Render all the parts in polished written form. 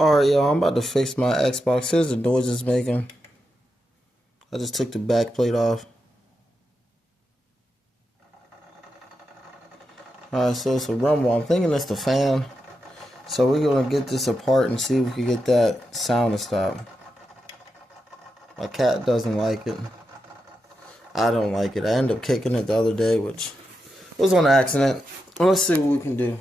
Alright, y'all, I'm about to fix my Xbox. Here's the noise it's making. I just took the back plate off. Alright, so it's a rumble. I'm thinking it's the fan. So we're going to get this apart and see if we can get that sound to stop. My cat doesn't like it. I don't like it. I ended up kicking it the other day, which was on accident. Let's see what we can do.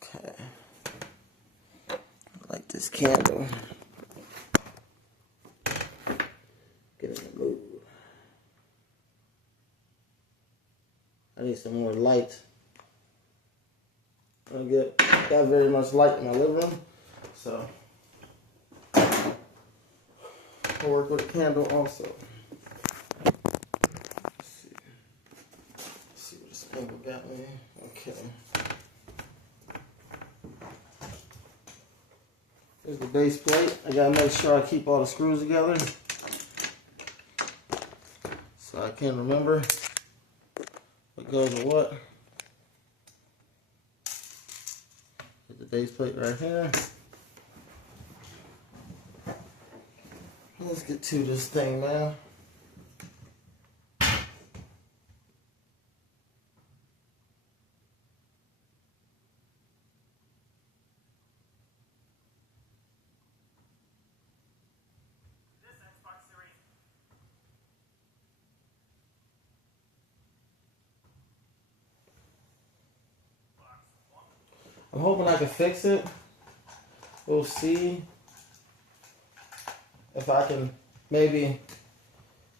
Okay. I like this candle. Get in the mood. I need some more light. I don't got very much light in my living room, so I'll work with a candle also. Let's see what this angle got me. Okay. Here's the base plate. I gotta make sure I keep all the screws together, so I can remember what goes with what. Get the base plate right here. Let's get to this thing, man. I'm hoping I can fix it. We'll see if I can maybe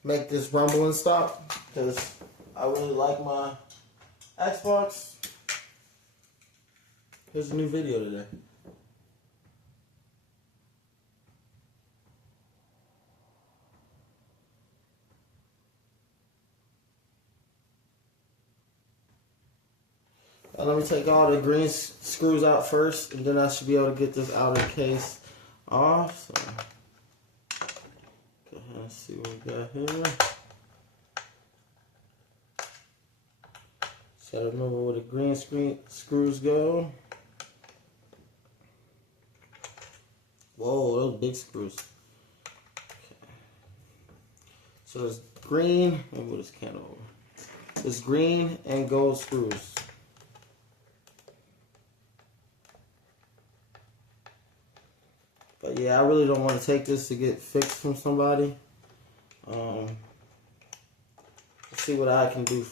make this rumbling stop, because I really like my Xbox. Here's a new video today. Let me take all the green screws out first, and then I should be able to get this outer case off. So, go ahead and see what we got here. Just gotta remember where the green screws go. Whoa, those big screws. Okay. So there's green, let me move this candle over. There's green and gold screws. But yeah, I really don't want to take this to get fixed from somebody. Let's see what I can do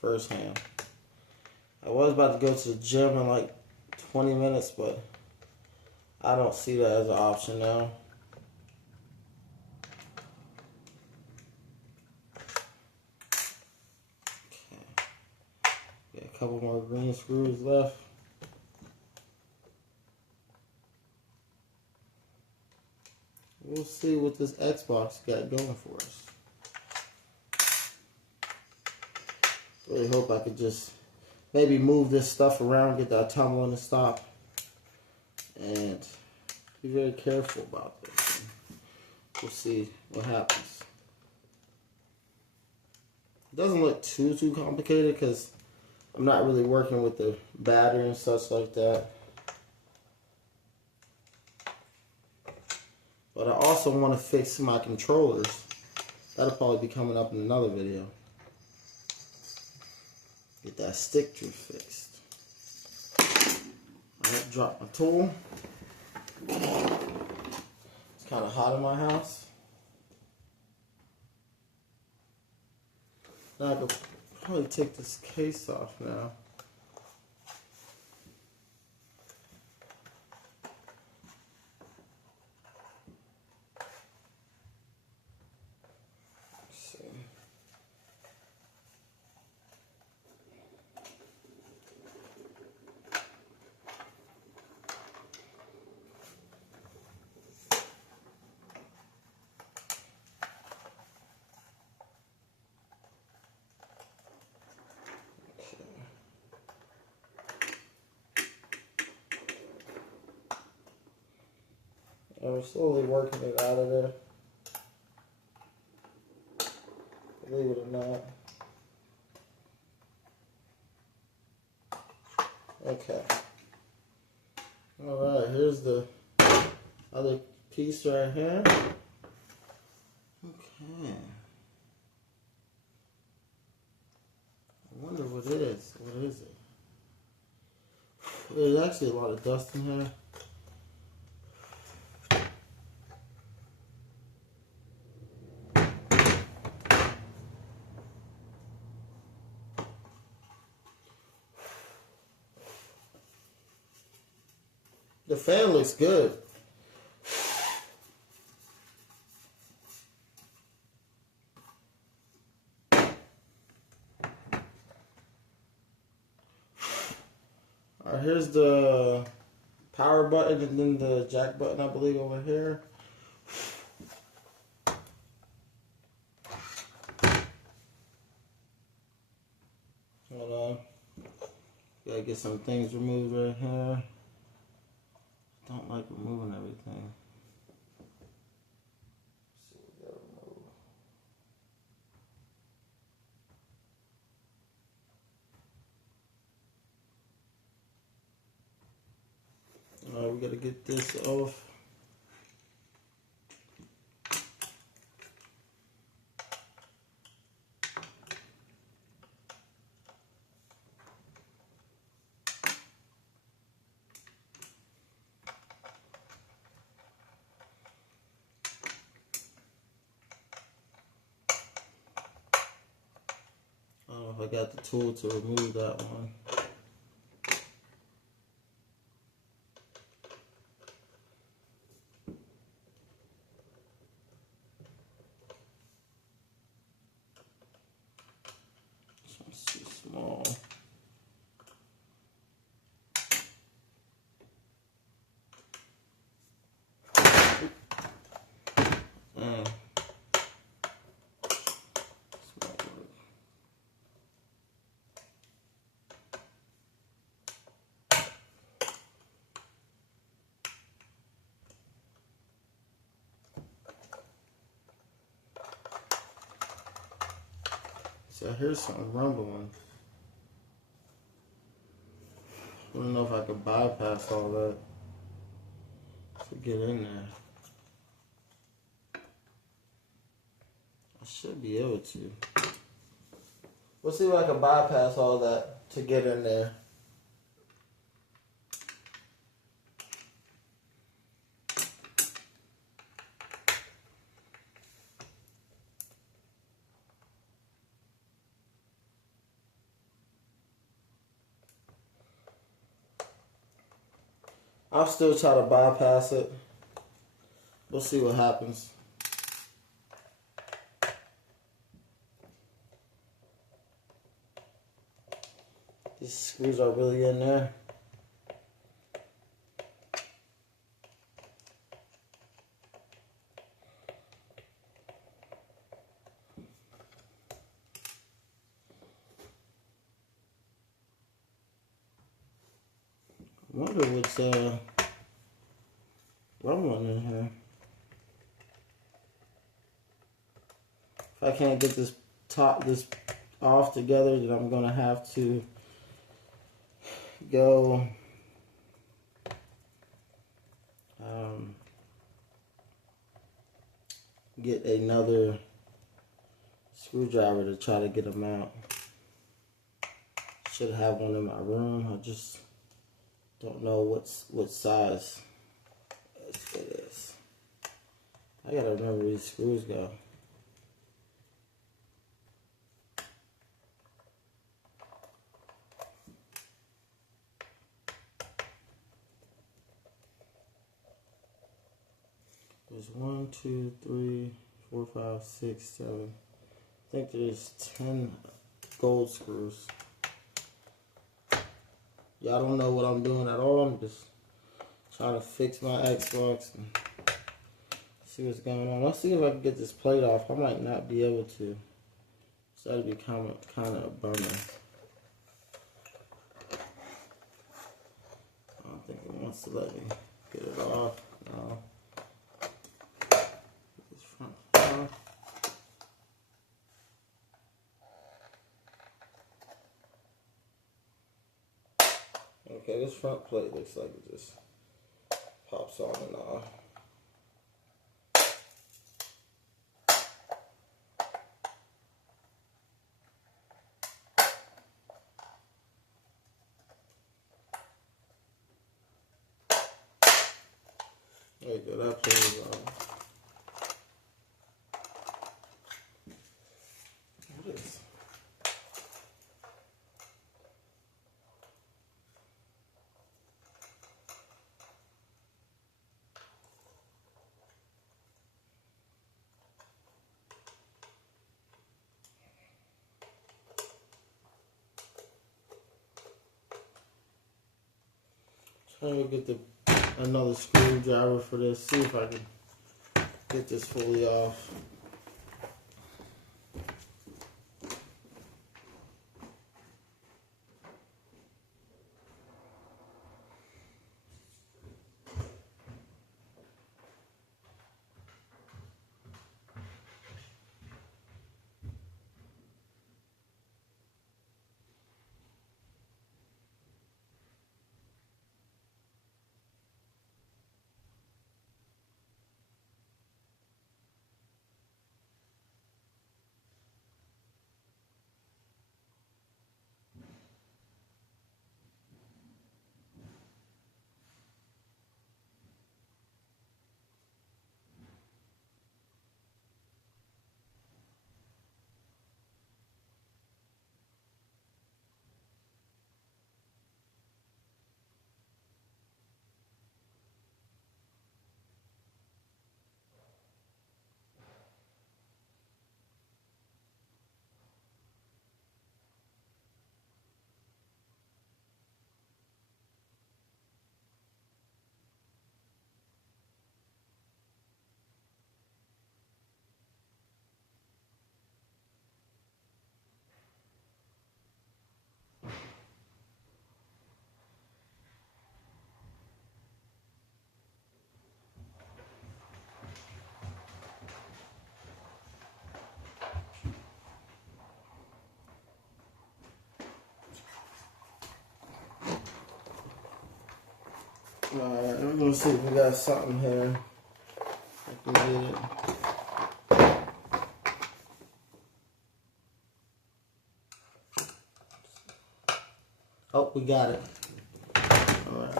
firsthand. I was about to go to the gym in like 20 minutes, but I don't see that as an option now. Okay. Got a couple more green screws left. We'll see what this Xbox got going for us. Really hope I could just maybe move this stuff around, get that tumbling to stop, and be very careful about this. We'll see what happens. It doesn't look too complicated because I'm not really working with the battery and such like that. But I also want to fix my controllers. That'll probably be coming up in another video. Get that stick drift fixed. Alright, drop my tool. It's kind of hot in my house. Now I could probably take this case off now. And we're slowly working it out of there. Believe it or not. Okay. Alright, here's the other piece right here. Okay. I wonder what it is. What is it? There's actually a lot of dust in here. The fan looks good. Alright, here's the power button and then the jack button, I believe, over here. Hold on. Gotta get some things removed right here. Don't like removing everything. Let's see what we gotta remove. Alright, we gotta get this off. I don't know if I got the tool to remove that one. This one's too small. So here's some rumbling. I don't know if I could bypass all that to get in there. I should be able to. We'll see if I can bypass all that to get in there. I'll still try to bypass it. We'll see what happens. These screws are really in there. I wonder what's rumbling in here. If I can't get this off together, then I'm gonna have to go get another screwdriver to try to get them out. Should have one in my room. I just don't know what size it is. I gotta remember where these screws go. There's 1, 2, 3, 4, 5, 6, 7. I think there's 10 gold screws. Y'all don't know what I'm doing at all. I'm just trying to fix my Xbox and see what's going on. Let's see if I can get this plate off. I might not be able to. So that'd be kind of a bummer. I don't think it wants to let me get it off. No. Get this front off. Okay, this front plate looks like it just pops on and off. There you go, that plate is on. What is? Trying to get another screwdriver for this. See if I can get this fully off. Alright, we're gonna see if we got something here. I can get it. Oh, we got it. Alright.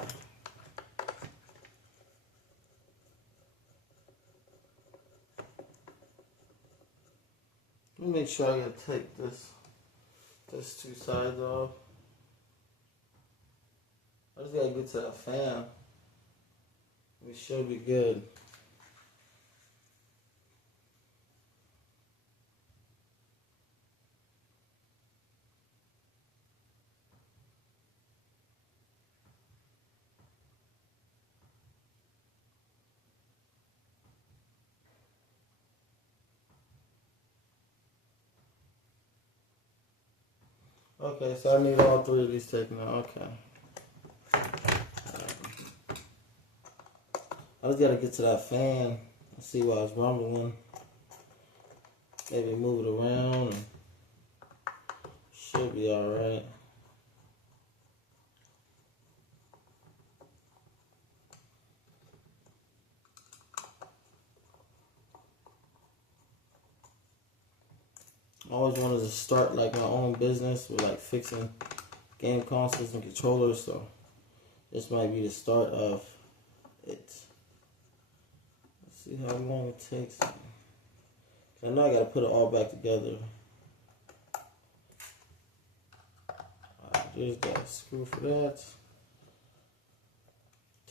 Let me make sure I gotta take this two sides off. I just gotta get to that fan. We should be good. Okay, so I need all three of these taken out. Okay. I just gotta get to that fan and see why it's rumbling. Maybe move it around and should be alright. I always wanted to start like my own business with like fixing game consoles and controllers, so this might be the start of it. Let's see how long it takes. I know I gotta put it all back together. Just got a screw for that.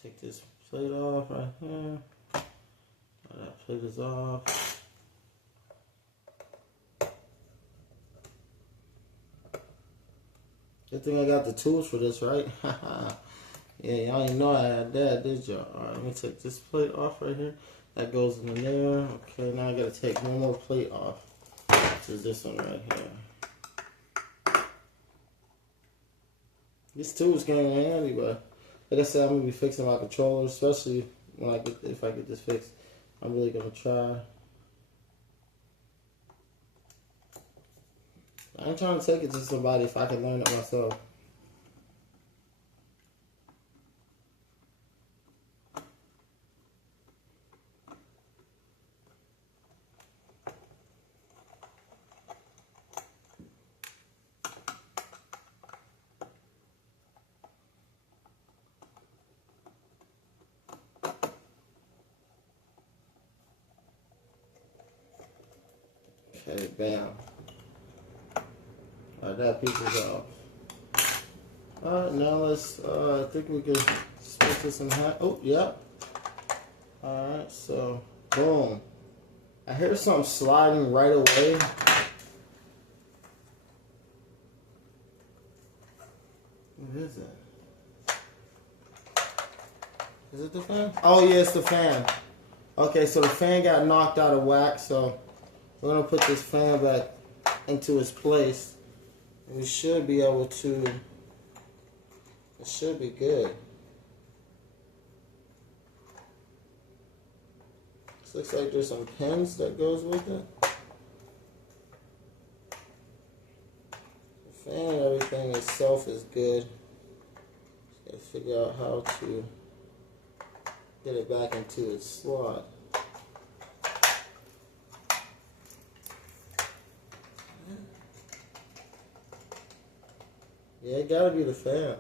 Take this plate off right here. That plate is off. Good thing I got the tools for this, right? Yeah, y'all didn't know I had that, did y'all? Alright, let me take this plate off right here. That goes in there. Okay, now I gotta take one more plate off. Which is this one right here. These tools came in handy, but like I said, I'm gonna be fixing my controller, especially when if I get this fixed. I'm really gonna try. I ain't trying to take it to somebody if I can learn it myself. Okay, bam. Alright, that piece is off. Alright, now let's, I think we can split this in half. Oh, yep. Alright, so, boom. I hear something sliding right away. What is it? Is it the fan? Oh, yeah, it's the fan. Okay, so the fan got knocked out of whack, so we're going to put this fan back into its place. And we should be able to, it should be good. This looks like there's some pins that goes with it. The fan and everything itself is good. Just gotta figure out how to get it back into its slot. Yeah, it gotta be the fan.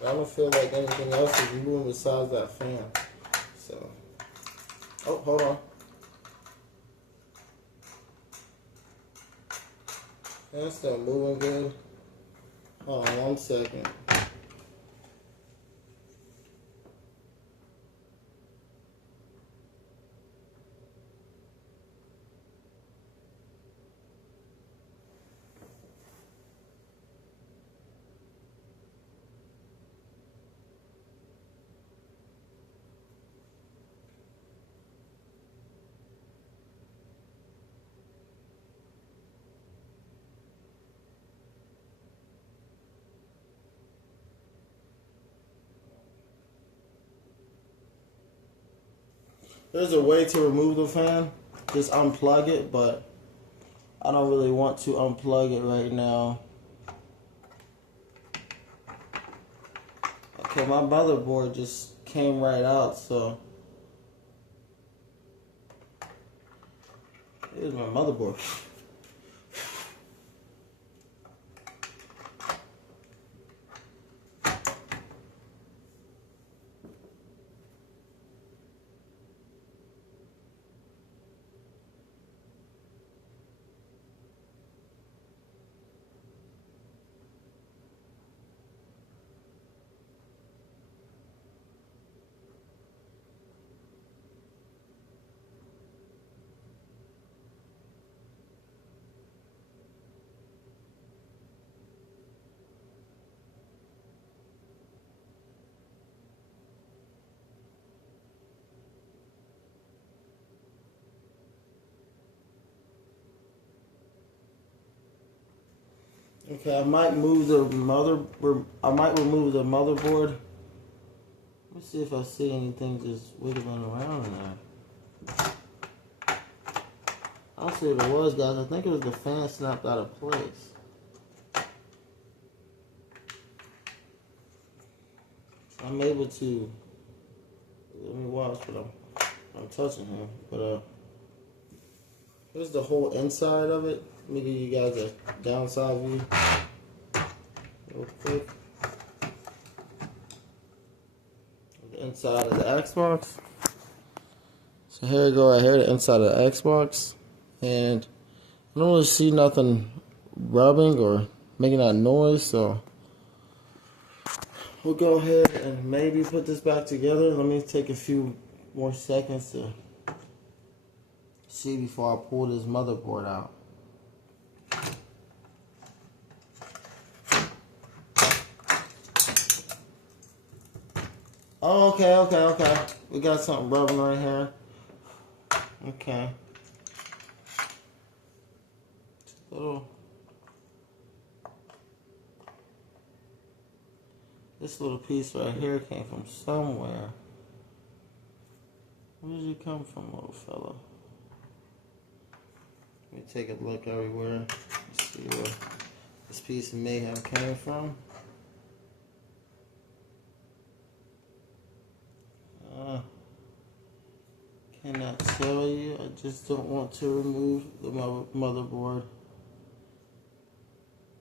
I don't feel like anything else is moving besides that fan. So, oh, hold on. Fan's still moving good. Hold on 1 second. There's a way to remove the fan. Just unplug it, but I don't really want to unplug it right now. Okay, my motherboard just came right out, so here's my motherboard. Okay, I might move the I might remove the motherboard. Let me see if I see anything just wiggling around in there. I don't see what it was, guys. I think it was the fan snapped out of place. I'm able to. Let me watch what I'm touching here. But here's the whole inside of it. Let me give you guys a downside view real quick. The inside of the Xbox. So here we go right here, the inside of the Xbox. And I don't really see nothing rubbing or making that noise, so we'll go ahead and maybe put this back together. Let me take a few more seconds to see before I pull this motherboard out. Oh, okay. We got something rubbing right here. Okay. This little piece right here came from somewhere. Where did it come from, little fella? Let me take a look everywhere. Let's see where this piece may have came from. Cannot tell you. I just don't want to remove the motherboard.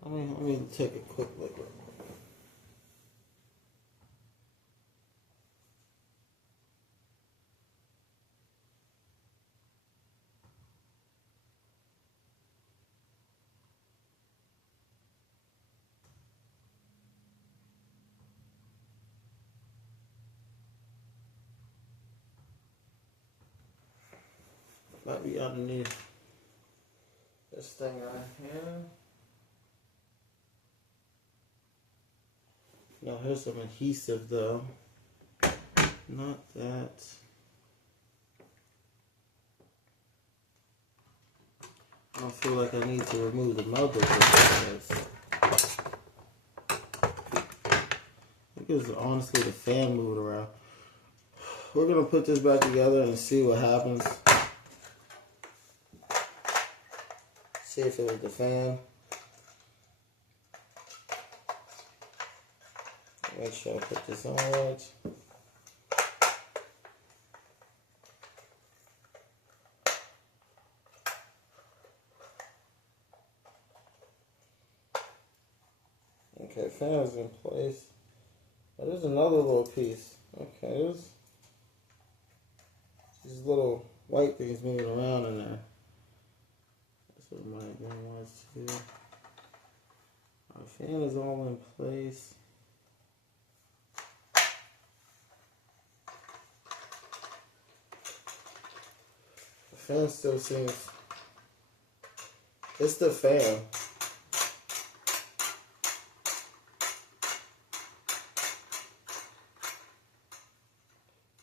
Let me take a quick look real quick. Might be underneath this thing right here. Now here's some adhesive though. Not that. I don't feel like I need to remove the muzzle for this. I think it's honestly the fan moved around. We're gonna put this back together and see what happens. See if it was the fan. Make sure I put this on right. Okay, fan's in place. Oh, there's another little piece. Okay, there's these little white things moving around in there. That's what my game wants to do. Our fan is all in place. The fan still seems... It's the fan.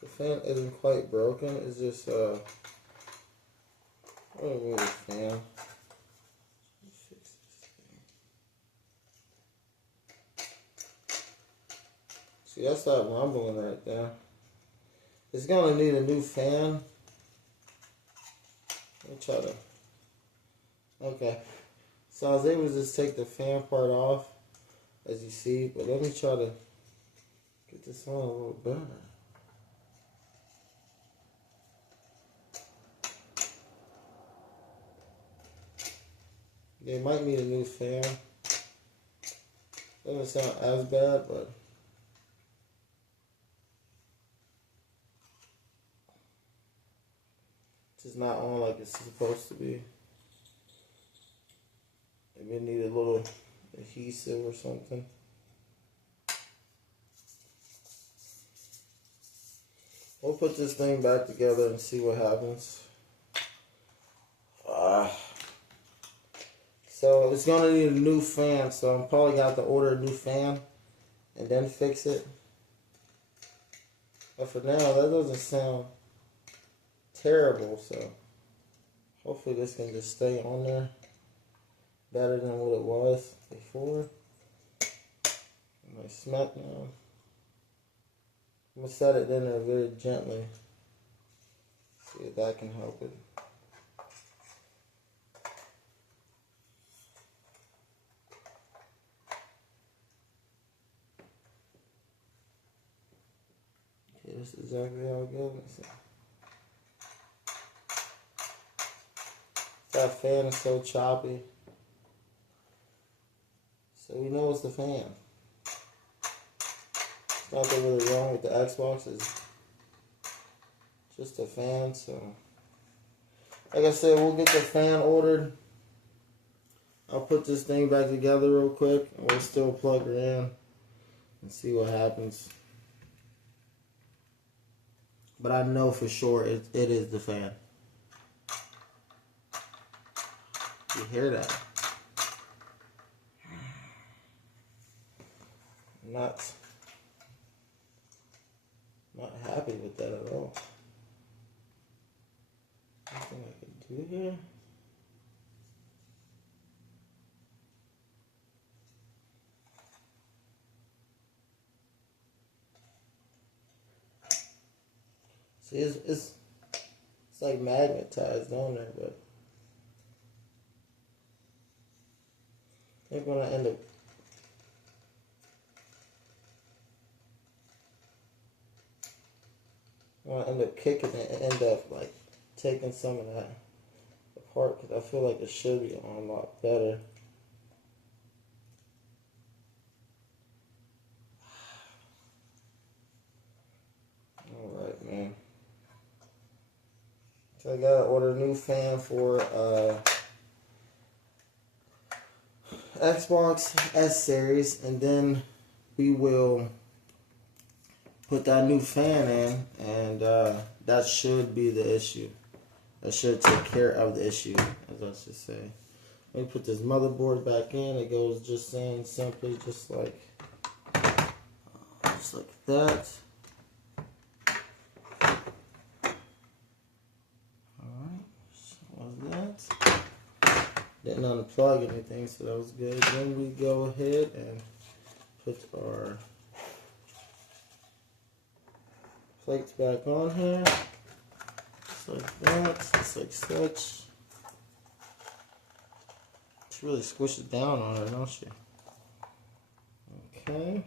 The fan isn't quite broken. It's just what a weird fan. Fix this thing. See, that's that rumbling right there. It's gonna need a new fan. Let me try to. Okay, so I was able to just take the fan part off, as you see. But let me try to get this on a little better. They might need a new fan. Doesn't sound as bad, but it's just not on like it's supposed to be. Maybe need a little adhesive or something. We'll put this thing back together and see what happens. So it's gonna need a new fan, so I'm probably gonna have to order a new fan and then fix it. But for now, that doesn't sound terrible, so hopefully this can just stay on there better than what it was before. My smack now. I'm gonna set it in there very gently. See if that can help it. Okay, this is exactly how it goes. That fan is so choppy. So we know it's the fan. It's nothing really wrong with the Xbox. It's just a fan. So, like I said, we'll get the fan ordered. I'll put this thing back together real quick, and we'll still plug her in and see what happens. But I know for sure it is the fan. You hear that? I'm not happy with that at all. Nothing I can do here. See, it's like magnetized on there, but I think when I end up kicking it and end up like taking some of that apart, because I feel like it should be on a lot better. Alright, man. So I gotta order a new fan for Xbox S Series, and then we will put that new fan in, and that should be the issue. That should take care of the issue, as I should say. Let me put this motherboard back in. It goes just saying simply, just like that. Alright, so was that. Didn't unplug anything, so that was good. Then we go ahead and put our plates back on here. Just like that, just like such. Just really squish it down on her, don't you? Okay.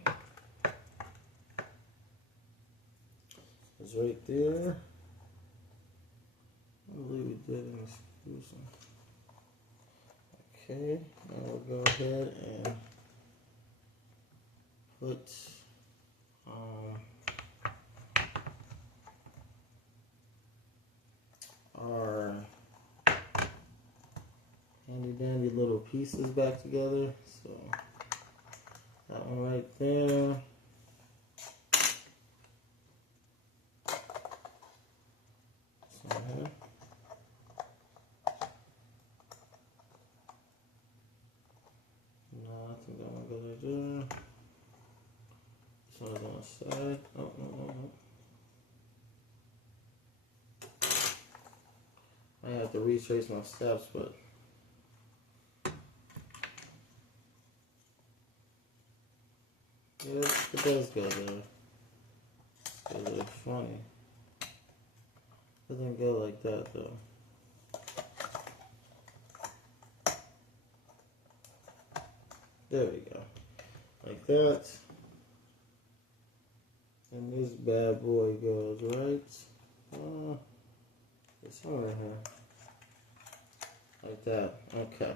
It's right there. I believe we did an exclusion. Okay, now we'll go ahead and put our handy dandy little pieces back together. So that one right there. Side. Oh, no. I have to retrace my steps, but yeah, it does go there. It's really funny. It doesn't go like that though. There we go. Like that. And this bad boy goes right. It's somewhere here. Like that. Okay.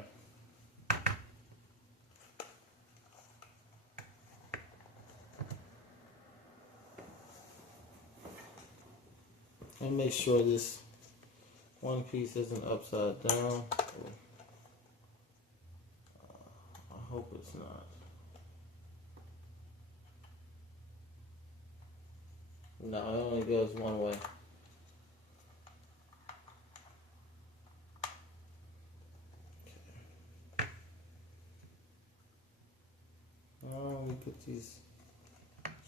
And make sure this one piece isn't upside down. I hope it's not. No, it only goes one way. Okay. Now we put these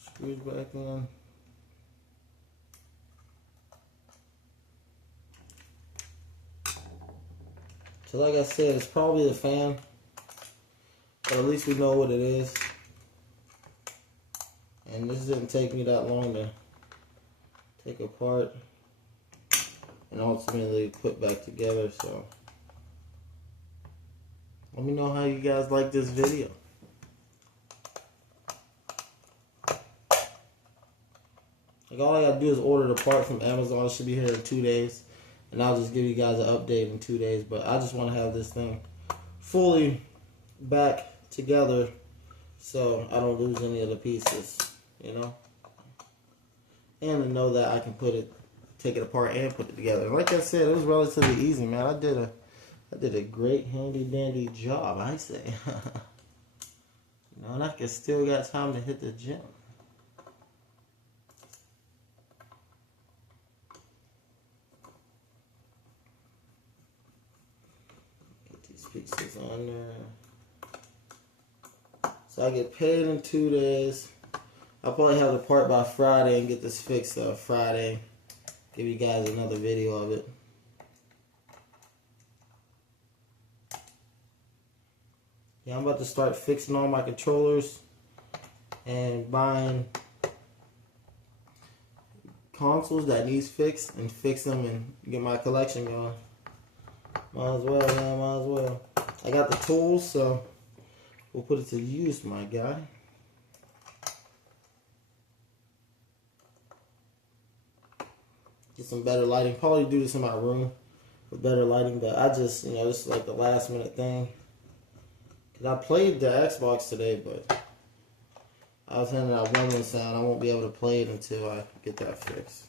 screws back in. So like I said, it's probably the fan, but at least we know what it is. And this didn't take me that long to take apart and ultimately put back together. So let me know how you guys like this video. Like all I gotta do is order the part from Amazon. It should be here in 2 days. And I'll just give you guys an update in 2 days. But I just want to have this thing fully back together so I don't lose any of the pieces, you know? And to know that I can take it apart and put it together. Like I said, it was relatively easy, man. I did a great handy dandy job, I say. You know, and I still got time to hit the gym. Get these pieces on there. So I get paid in 2 days. I'll probably have the part by Friday and get this fixed Friday. Give you guys another video of it. Yeah, I'm about to start fixing all my controllers and buying consoles that needs fixed and fix them and get my collection going. Might as well, man, might as well. I got the tools, so we'll put it to use, my guy. Get some better lighting. Probably do this in my room with better lighting, but I just, you know, this is like the last minute thing. Cause I played the Xbox today, but I was hearing that rumbling sound. I won't be able to play it until I get that fixed.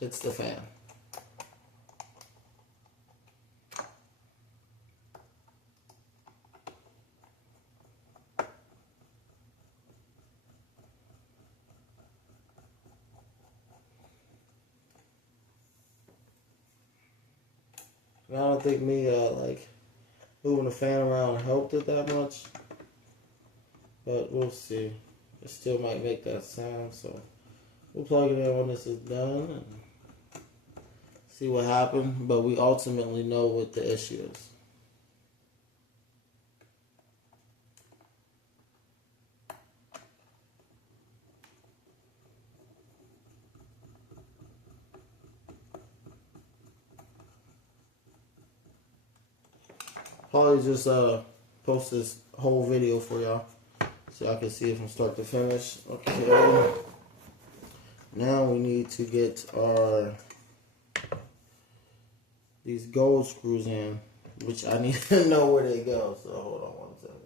It's the fan. And I don't think me like moving the fan around helped it that much. But we'll see. It still might make that sound, so we'll plug it in when this is done and see what happened. But we ultimately know what the issue is. Probably just post this whole video for y'all so y'all can see it from start to finish. Okay. Now we need to get these gold screws in, which I need to know where they go. So hold on one second.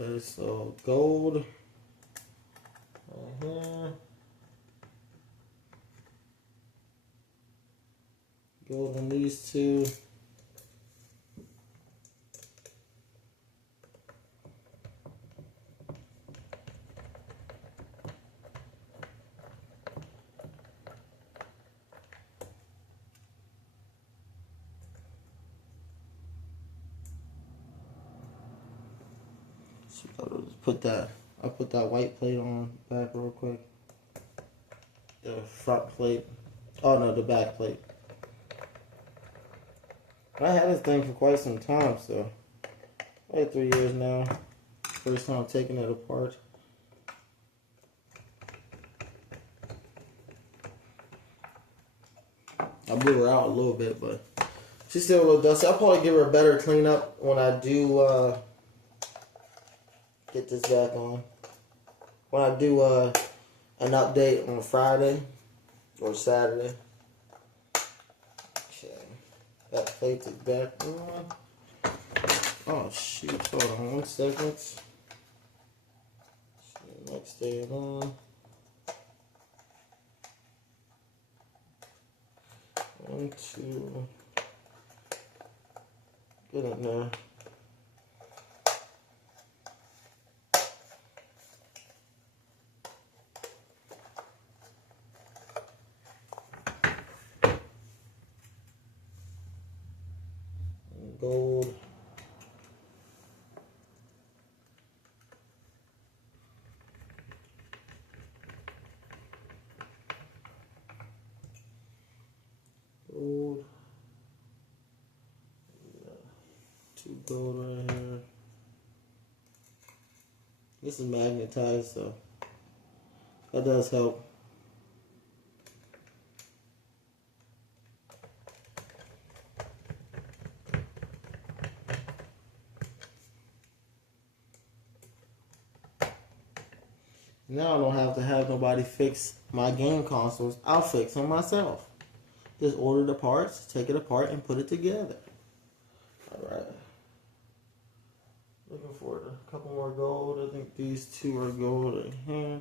Okay, so gold right here. Gold on these two. So I'll put that white plate on back real quick. The front plate. Oh no, the back plate. I had this thing for quite some time, so like 3 years now. First time taking it apart. I blew her out a little bit, but she's still a little dusty. I'll probably give her a better cleanup when I do get this back on. When I do an update on Friday or Saturday. Okay. That plate is back on. Oh shoot, hold on 1 second. Next day on. 1, 2. Get in there. Gold. Gold. Yeah. 2 gold right here. This is magnetized, so that does help. Now I don't have to have nobody fix my game consoles. I'll fix them myself. Just order the parts, take it apart, and put it together. Alright. Looking for a couple more gold. I think these 2 are gold right here.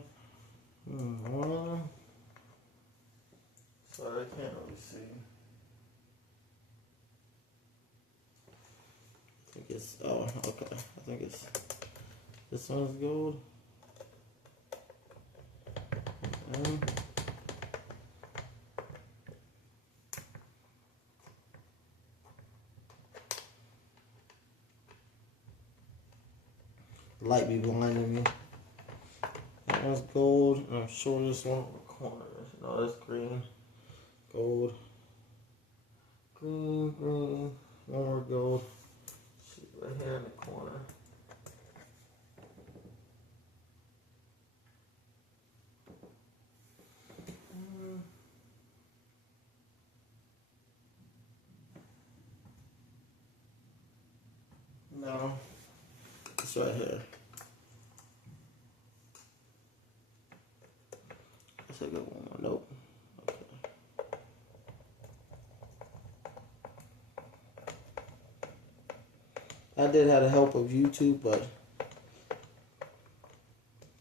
Sorry, I can't really see. I think it's, oh, okay. I think it's, this one's gold. The light be blinding me. That one's gold, and I'm sure this one in the corner. No, that's green. Gold. Green, green. One more gold. Shoot, right here in the corner. No, it's right here. Let's take a good one. Nope. Okay. I did have the help of YouTube, but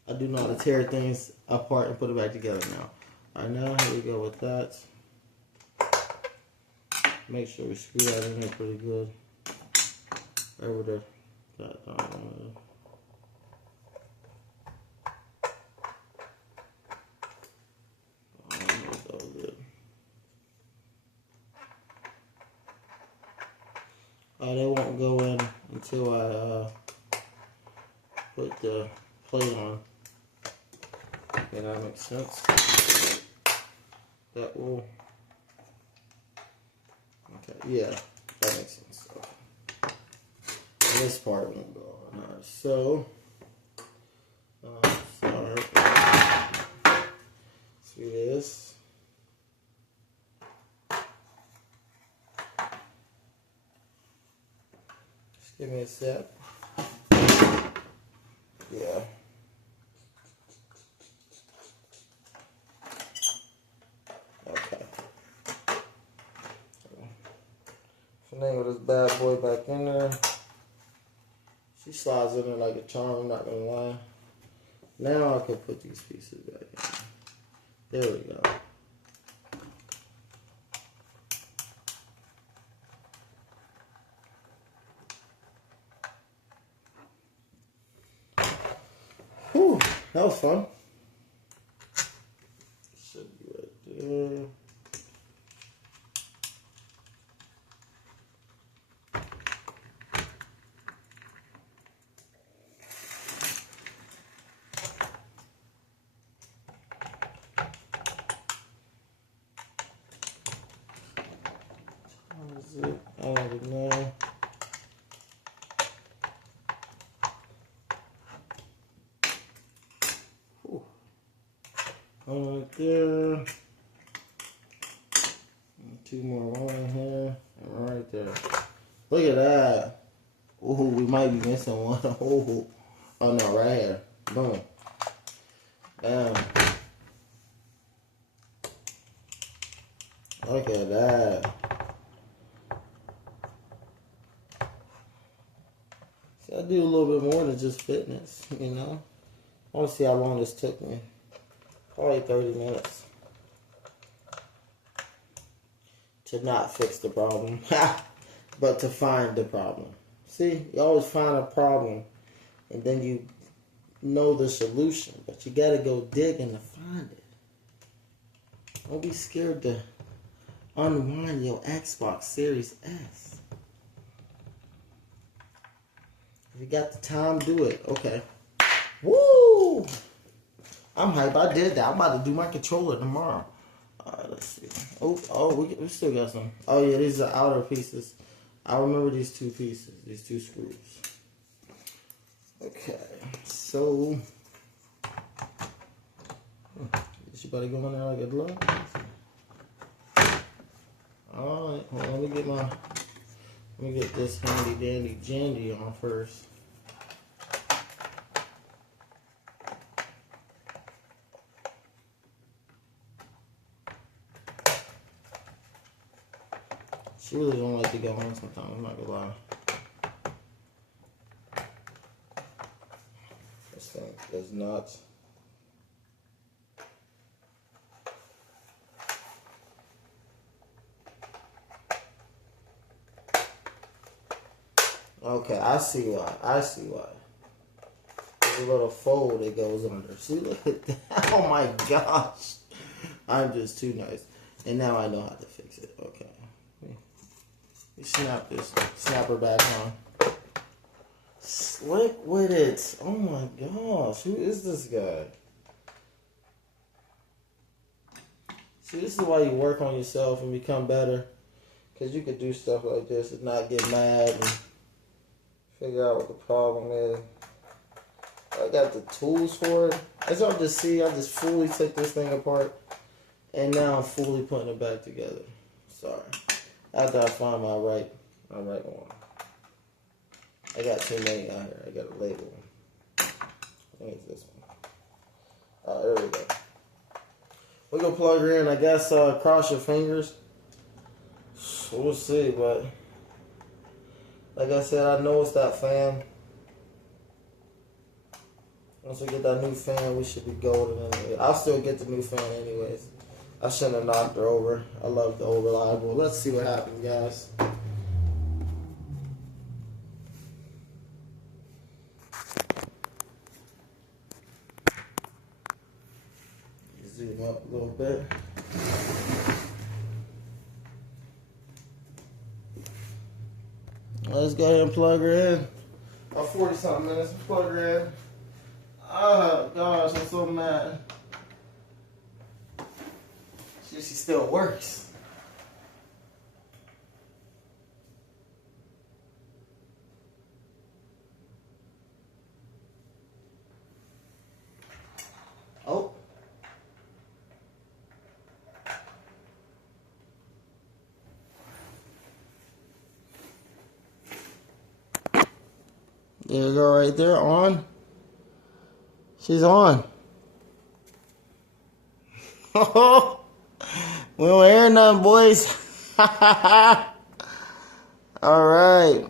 I do know how to tear things apart and put it back together now. Alright, now here we go with that. Make sure we screw that in there pretty good. Over there. that down. They won't go in until I put the plate on. Okay, that makes sense. That will. Okay, yeah, that makes sense. Okay. And this part won't go on. Alright, so. Sorry. See this. Just give me a sec. Yeah. Okay. Finagle this bad boy back in there. She slides in there like a charm, I'm not gonna lie. Now I can put these pieces back in. There we go. Whew, that was fun. Should be right there. Zip out of now. One right there. And two more, one right here and right there. Look at that. Ooh, we might be missing one. Oh, oh no, right here. Boom. Bam. Look at that. See, I do a little bit more than just fitness, you know. I want to see how long this took me. Probably 30 minutes. To not fix the problem, but to find the problem. See, you always find a problem, and then you know the solution, but you gotta go digging to find it. Don't be scared to unwind your Xbox Series S. If you got the time, do it. Okay. Woo! I'm hype. I did that. I'm about to do my controller tomorrow. Alright, let's see. Oh, we still got some. Oh yeah, these are outer pieces. I remember these two pieces, these two screws. Okay, so is you about to go in there like a glove? Alright, well, let me get this handy dandy jandy on first. She really don't like to go on sometimes, I'm not gonna lie. This thing does not. Okay, I see why. There's a little fold that goes under. See, look at that. Oh my gosh. I'm just too nice. And now I know how to fix it. Okay. You snap her back on. Slick with it. Oh my gosh. Who is this guy? See, this is why you work on yourself and become better. Because you could do stuff like this and not get mad and figure out what the problem is. I got the tools for it. As y'all just see, I just fully took this thing apart. And now I'm fully putting it back together. Sorry. After I find my right one. I got too many out here. I got a label one. I think it's this one. Alright, there we go. We're gonna plug her in. I guess cross your fingers. We'll see, but like I said, I know it's that fan. Once we get that new fan, we should be golden anyway. I'll still get the new fan anyways. I shouldn't have knocked her over. I love the old reliable. Let's see what happens, guys. them up a little bit. Let's go ahead and plug her in. About 40-something minutes. Plug her in. Oh gosh, I'm so mad. She still works. Oh. There you go, right there, on. She's on. Oh, we don't hear nothing, boys. All right.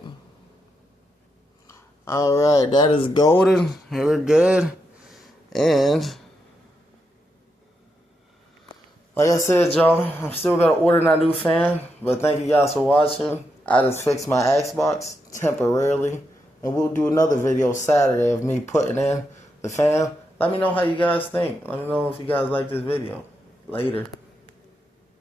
All right, that is golden. Here we're good. And like I said, y'all, I'm still gonna order that new fan. But thank you guys for watching. I just fixed my Xbox temporarily. And we'll do another video Saturday of me putting in the fan. Let me know how you guys think. Let me know if you guys like this video. Later.